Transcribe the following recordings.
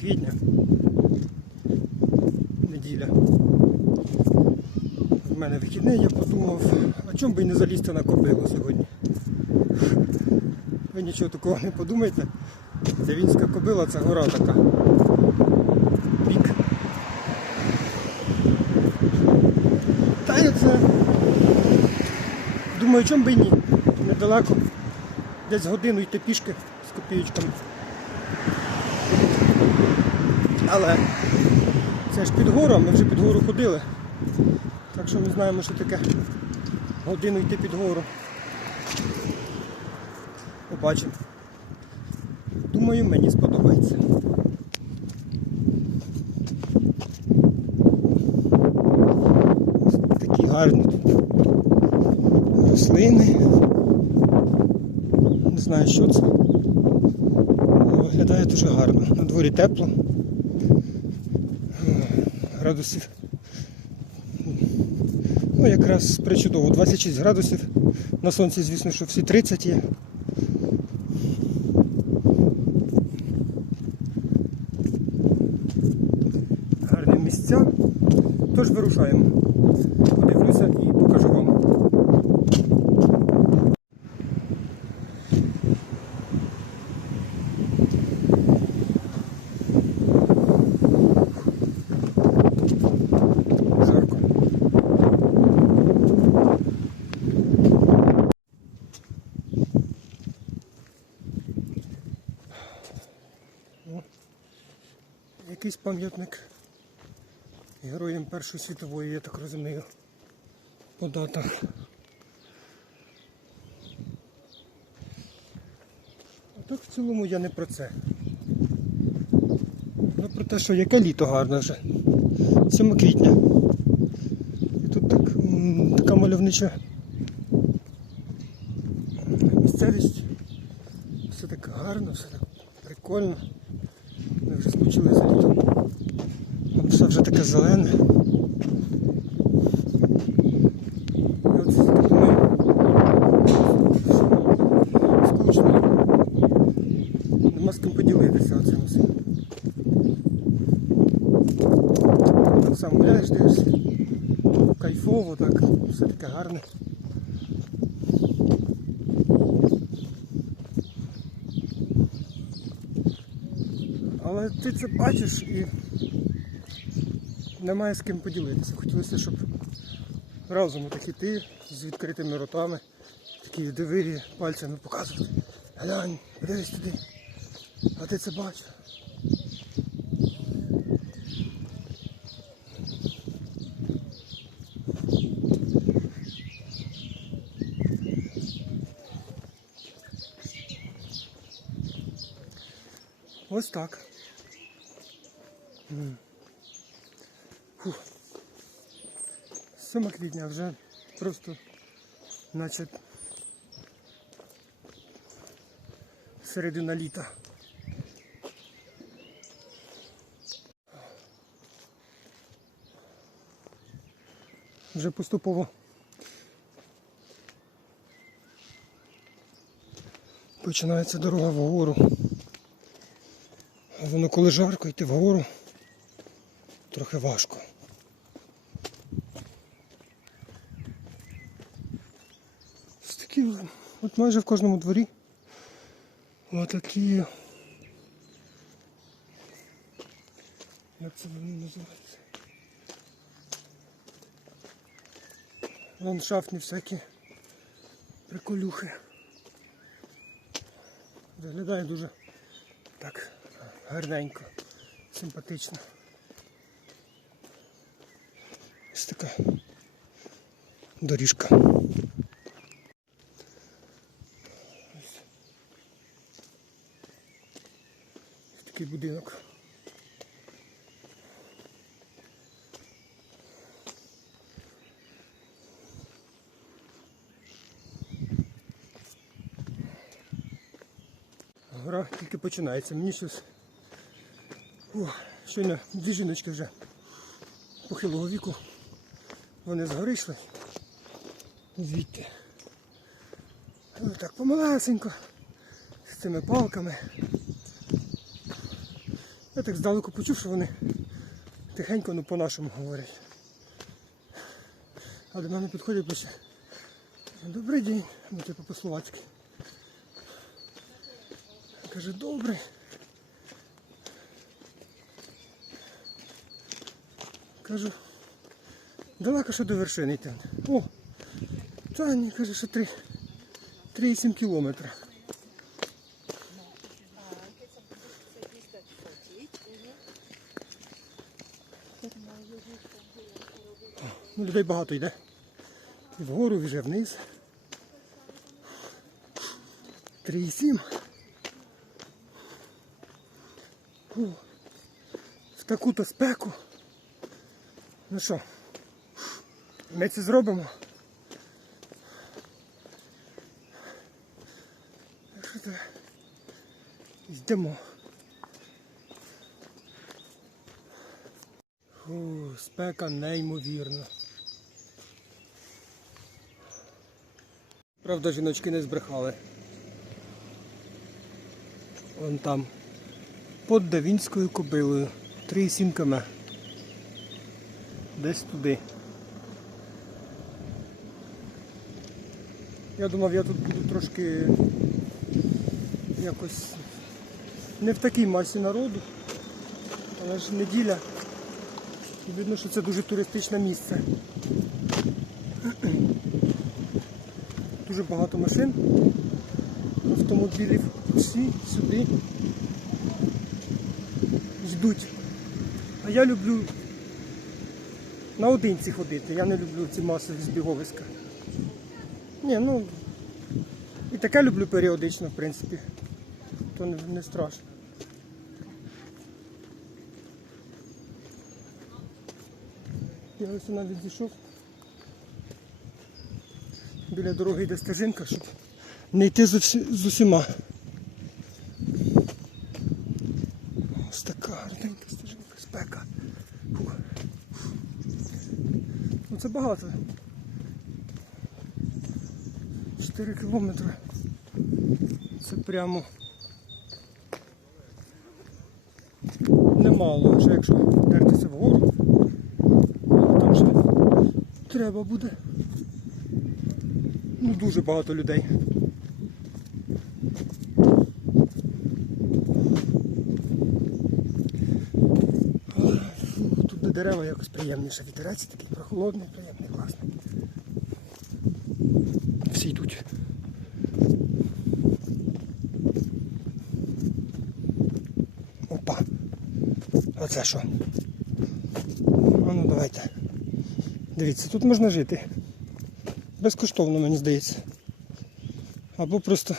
7 квітня. Неділя. У мене вихідний, я подумав, а чому би і не залізти на кобилу сьогодні? Ви нічого такого не подумайте. Тавінська кобила це гора така. Пік. Та я це. Думаю, чому би і ні? Недалеко. Десь годину йти пішки з копійочками. Але це ж під гору, а ми вже під гору ходили. Так що ми знаємо, що таке годину йти під гору. Побачимо. Думаю, мені сподобається. Такі гарні тут рослини. Не знаю, що це. Виглядає дуже гарно. На дворі тепло. Градусів. Ну, якраз причудово, 26 градусів. На сонці, звісно, що всі 30 є. Гарні місця. Тож вирушаємо. Подивлюся і покажу вам. Жарко. О, Якийсь пам'ятник героям Першої світової, я так розумію, по датах. А так в цілому я не про це. Я про те, що яке літо гарне вже. 7 квітня. І тут так, така мальовнича місцевість. Все так гарно, все так прикольно. Ми вже скучили за літом. Таке зелене. Нема з ким поділитися оцим усім. Сам гуляєш, дивишся. Кайфово, так, все таке гарне. Але ти це бачиш і немає з ким поділитися. Хотілося, щоб разом так іти з відкритими ротами, такі дивирі пальцями показувати. Глянь, подивись туди. А ти це бачиш? Ось так. 7 квітня вже просто наче середина літа. Вже поступово починається дорога вгору. Воно коли жарко йти вгору, трохи важко. Ось такі, от майже в кожному дворі. Отакі. Як це вони називаються? Ландшафтні всякі приколюхи. Виглядає дуже так гарненько, симпатично. Ось така доріжка. Ось. Ось такий будинок. Гора тільки починається. Мені щось О, щойно дві жіночки вже похилого віку. Вони з йшли. Звідти. Ну, так помалесенько. З цими палками. Я так здалеку почув, що вони тихенько, ну по-нашому говорять. А до мене підходять пише. Добрий день, ну типу по-словацьки. Каже, добрий. Кажу, далеко що до вершини йти. О, та ні, каже, що 3, 3,7 кілометра. Ну, людей багато йде. І вгору, і вже вниз. 3,7. О, В таку-то спеку. Ну що, ми це зробимо. Що то йдемо. Фу, спека неймовірна. Правда, жіночки не збрехали. Вон там. Под Давінською кобилою. 3,7 км. Десь туди. Я думав, я тут буду трошки якось не в такій масі народу, але ж неділя. І видно, що це дуже туристичне місце. Дуже багато машин, автомобілів. Всі сюди йдуть. А я люблю наодинці ходити. Я не люблю ці масові збіговиська. Ні, ну і таке люблю періодично, в принципі. То не, не страшно. Я ось навіть зійшов. Біля дороги йде стежинка, щоб не йти з, усі- з усіма. Ось така гарненька стежинка, спека. Ну це багато. 4 кілометри. Це прямо немало, вже якщо дертися вгору, там ще треба буде. Ну дуже багато людей. Тут до дерева якось приємніше. Вітерець такий прохолодний, приємний, класний. Всі йдуть. Опа. А це що? А ну давайте. Дивіться, тут можна жити. Безкоштовно, мені здається. Або просто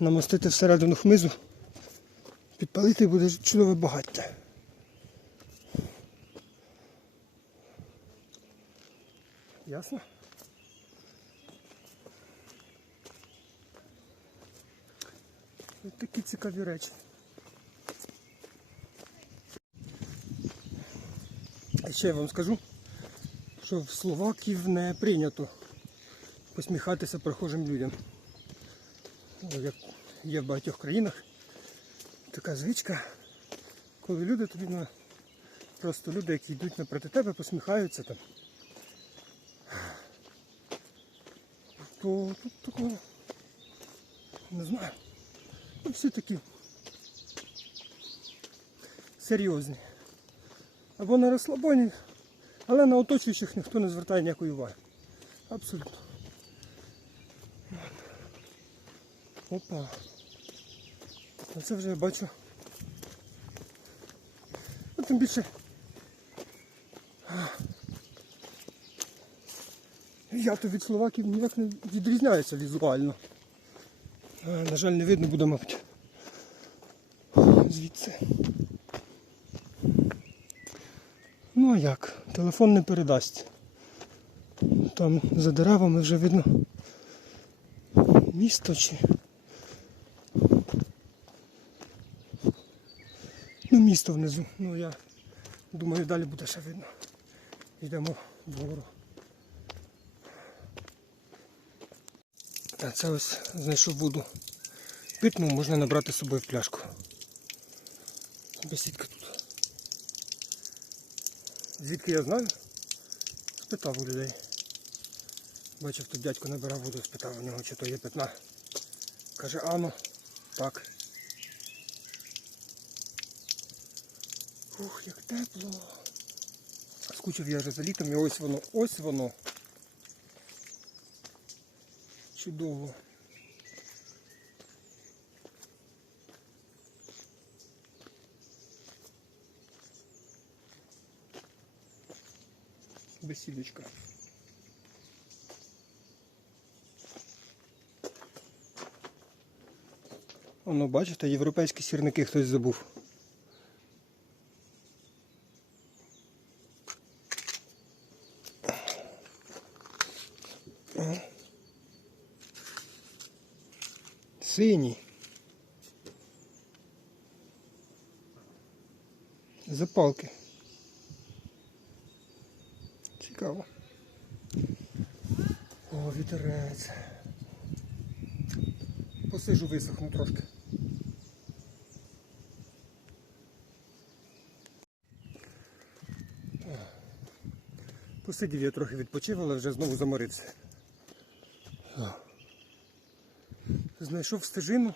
намостити всередину хмизу, підпалити буде чудове багаття. Ясно? Ось такі цікаві речі. А ще я вам скажу, що в Словаків не прийнято посміхатися прохожим людям. Ну, Як є в багатьох країнах така звичка, коли люди тобі ну, просто люди, які йдуть напроти тебе, посміхаються там. То тут такого не знаю. Ну, всі такі серйозні. Або на розслабоні, але на оточуючих ніхто не звертає ніякої уваги. Абсолютно. Опа. А це вже я бачу. Ну, тим більше. Я то від словаків ніяк не відрізняюся візуально. На жаль, не видно буде, мабуть. Звідси. Ну а як? Телефон не передасть. Там за деревами вже видно місто чи. Місто внизу. Ну я думаю, далі буде ще видно. Йдемо вгору. А це ось знайшов воду. Питну можна набрати з собою в пляшку. бесідка тут. Звідки я знаю? Спитав у людей. Бачив, тут дядько набирав воду, спитав у нього, чи то є питна. Каже, ано, так. Ух, як тепло. Скучив я вже за літом і ось воно, ось воно. Чудово. Бесідочка. Воно, бачите, європейські сірники хтось забув. Синій. Запалки. Цікаво. О, вітерець. Посижу висохну трошки. Посидів я трохи відпочив, але вже знову заморився. О. Знайшов стежину.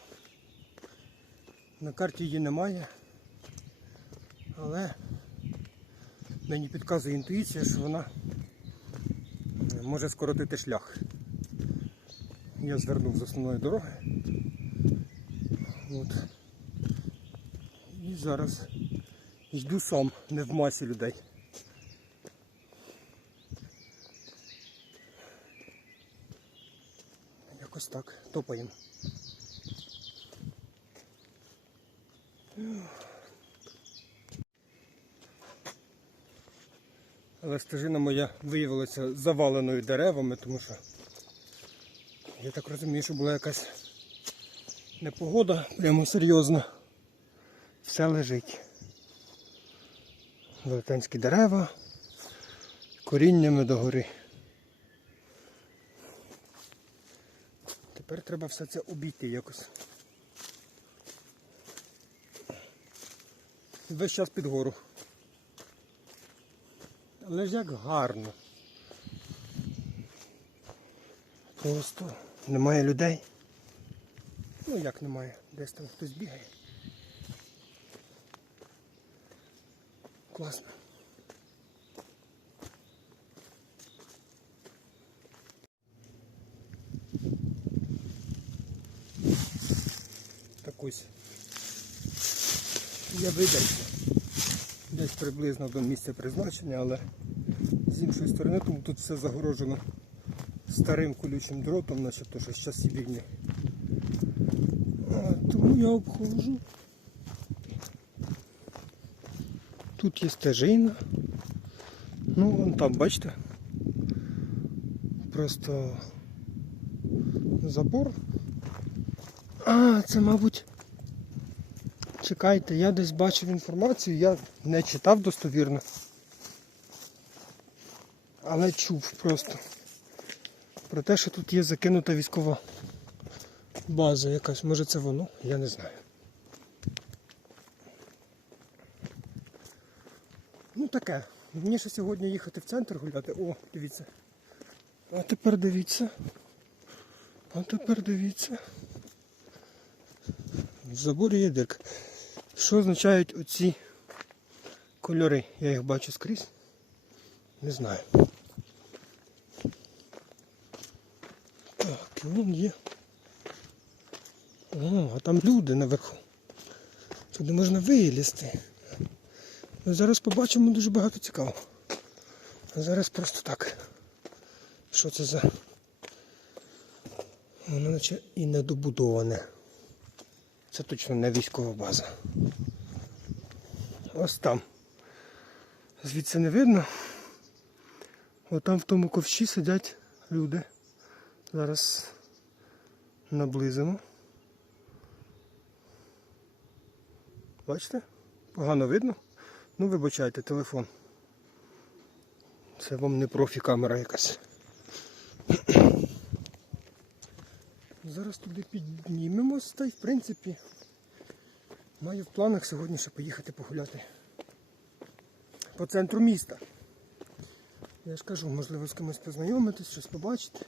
На карті її немає. Але мені підказує інтуїція, що вона може скоротити шлях. Я звернув з основної дороги. От. І зараз йду сам, не в масі людей. Якось так, топаємо. Але стежина моя виявилася заваленою деревами, тому що я так розумію, що була якась непогода, прямо серйозна. Все лежить. Велетенські дерева, коріннями догори. Тепер треба все це обійти якось. Весь час під гору. Але ж як гарно. Просто немає людей. Ну як немає? Десь там хтось бігає. Класно. Так ось. Я видався. Десь приблизно до місця призначення, але іншої сторони, тому тут все загорожено старим колючим дротом, начебто що з часів війни. Тому я обходжу. Тут є стежина. Ну, вон там, бачите? Просто забор. А, це, мабуть. Чекайте, я десь бачив інформацію, я не читав достовірно. Але чув просто про те, що тут є закинута військова база якась. Може це воно? Я не знаю. Ну таке. Мені ще сьогодні їхати в центр гуляти. О, дивіться. А тепер дивіться. А тепер дивіться. В заборі є дирка. Що означають оці кольори? Я їх бачу скрізь. Не знаю. Вон є. О, а там люди наверху. Туди можна вилізти. Ми зараз побачимо дуже багато цікавого. А зараз просто так. Що це за... Воно наче і недобудоване. Це точно не військова база. Ось там. Звідси не видно. От там в тому ковші сидять люди. Зараз наблизимо. Бачите? Погано видно? Ну вибачайте, телефон. Це вам не профі камера якась. Зараз туди піднімемось та й в принципі Маю в планах сьогодні ще поїхати погуляти по центру міста. Я ж кажу, можливо, з кимось познайомитись, щось побачити.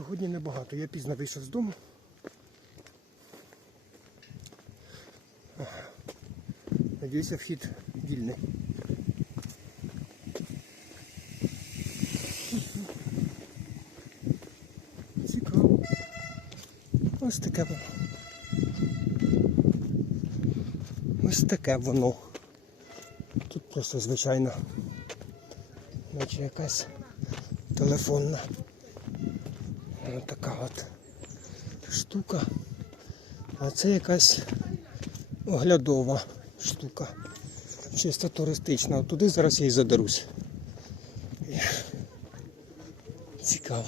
Сьогодні небагато. Я пізно вийшов з дому. Надіюся, вхід вільний. Цікаво. Ось таке воно. Ось таке воно. Тут просто звичайно, наче якась телефонна. Ось така от штука. А це якась оглядова штука. Чисто туристична. Туди зараз я і задерусь. Цікаво.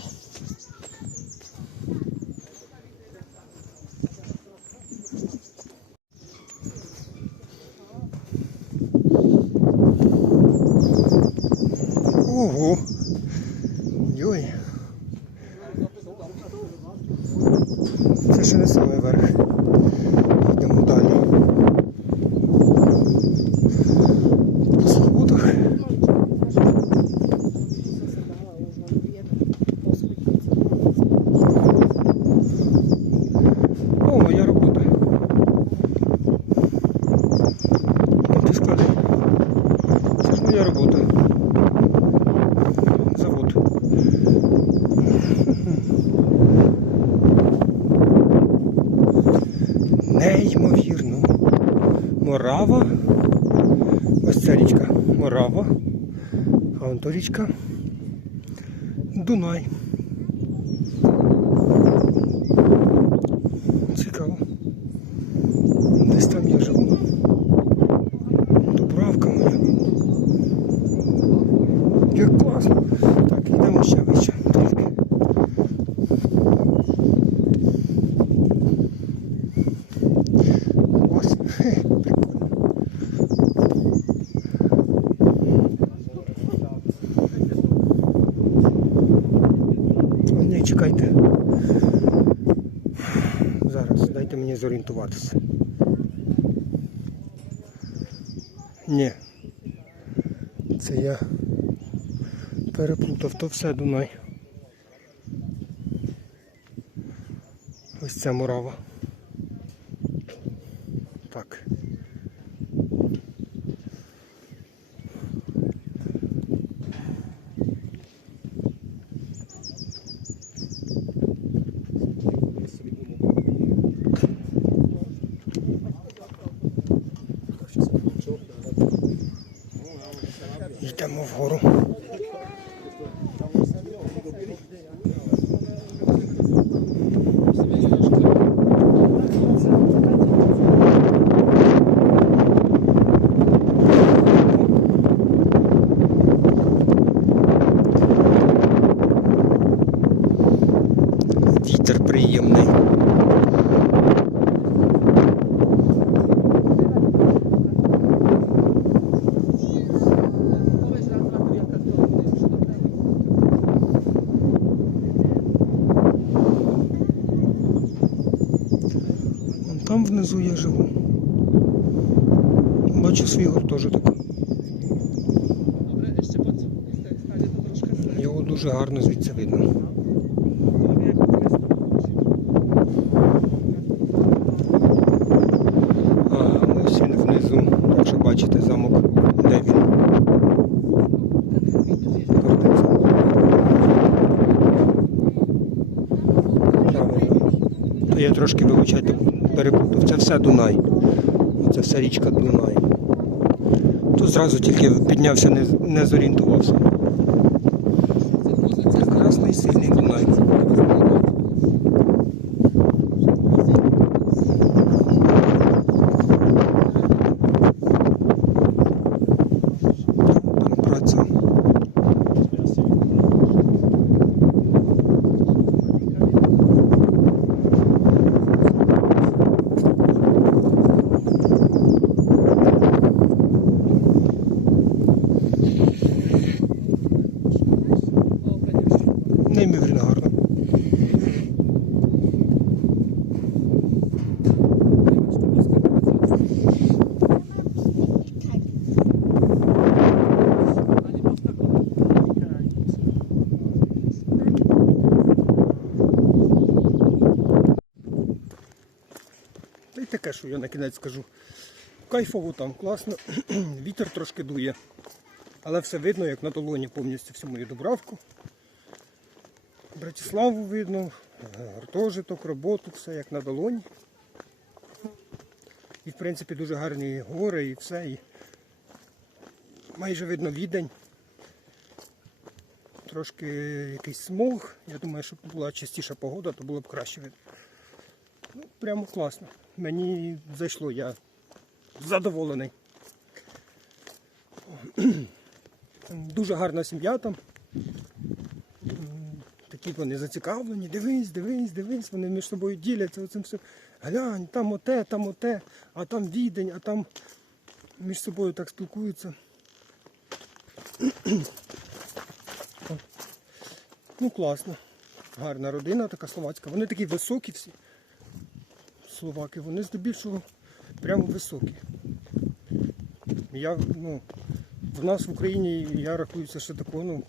Ого. Йой. Це ще не самий верх. Йдемо далі. По сходах. О, моя робота. От ти склади. Це ж моя робота. Завод. Неймовірно. Морава. Ось ця річка Морава. А вон то річка Дунай. Цікаво. Десь там я живу. Дубравка моя. Як класно. Так, йдемо ще вище. Трішки. Ось. Хе, прикольно. О, ні, чекайте. Зараз дайте мені зорієнтуватися. Ні. Це я переплутав, то все Дунай. Ось ця мурава. Так. Йдемо вгору. Вітер приємний. Вон там внизу я живу. Бачу свій гуртожиток. Його дуже гарно звідси видно. А ось він внизу, якщо бачите замок, де він. Я трошки. Це все Дунай. Це все річка Дунай. Тут зразу тільки піднявся, не, не зорієнтувався. Прекрасний сильний Дунай. Там праця. Що я на кінець скажу. Кайфово там, класно. Вітер трошки дує. Але все видно, як на долоні повністю всю мою Дубравку. Братиславу видно, е, гуртожиток, роботу, все як на долоні. І в принципі дуже гарні гори і все. І майже видно відень. Трошки якийсь смог. Я думаю, щоб була частіша погода, то було б краще видно. Ну, прямо класно. Мені зайшло, я задоволений. Дуже гарна сім'я там. Такі вони зацікавлені. Дивись, дивись, дивись, вони між собою діляться оцим все. Глянь, там оте, там оте, а там відень, а там між собою так спілкуються. Ну, класно. Гарна родина, така словацька. Вони такі високі всі. Словаки, вони здебільшого прямо високі. Я, ну, в нас в Україні я рахуюся ще такого, ну,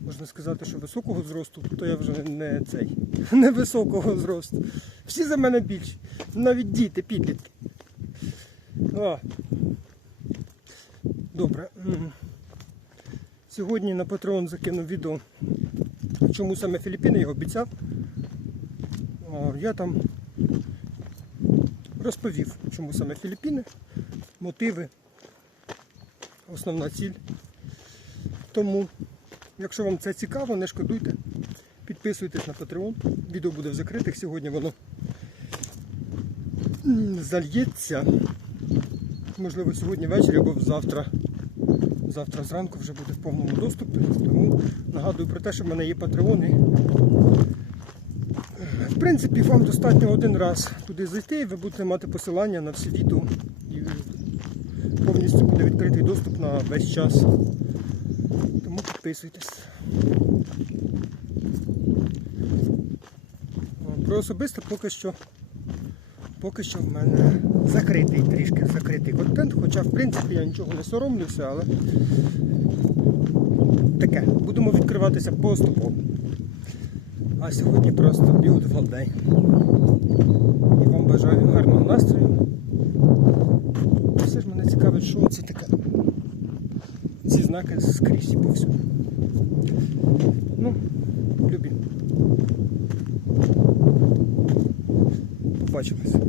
можна сказати, що високого зросту, то я вже не цей, не високого зросту. Всі за мене більші. Навіть діти, підлітки. А. Добре. Сьогодні на Patreon закинув відео, чому саме Філіппіни, я обіцяв. Я там розповів, чому саме Філіппіни, мотиви, основна ціль. Тому, якщо вам це цікаво, не шкодуйте, підписуйтесь на Patreon. Відео буде в закритих. Сьогодні воно зальється. Можливо, сьогодні ввечері або завтра. Завтра зранку вже буде в повному доступі. Тому нагадую про те, що в мене є патреони. Принципі, вам достатньо один раз туди зайти, і ви будете мати посилання на всі відео. І повністю буде відкритий доступ на весь час. Тому підписуйтесь. Про особисте поки що. Поки що в мене закритий трішки закритий контент, хоча в принципі я нічого не соромлюся, але таке. Будемо відкриватися поступово. А сьогодні просто beautiful day. І вам бажаю гарного настрою. Все ж мене цікавить, що це таке. Ці знаки скрізь і повсюди. Ну, любі. Побачимось.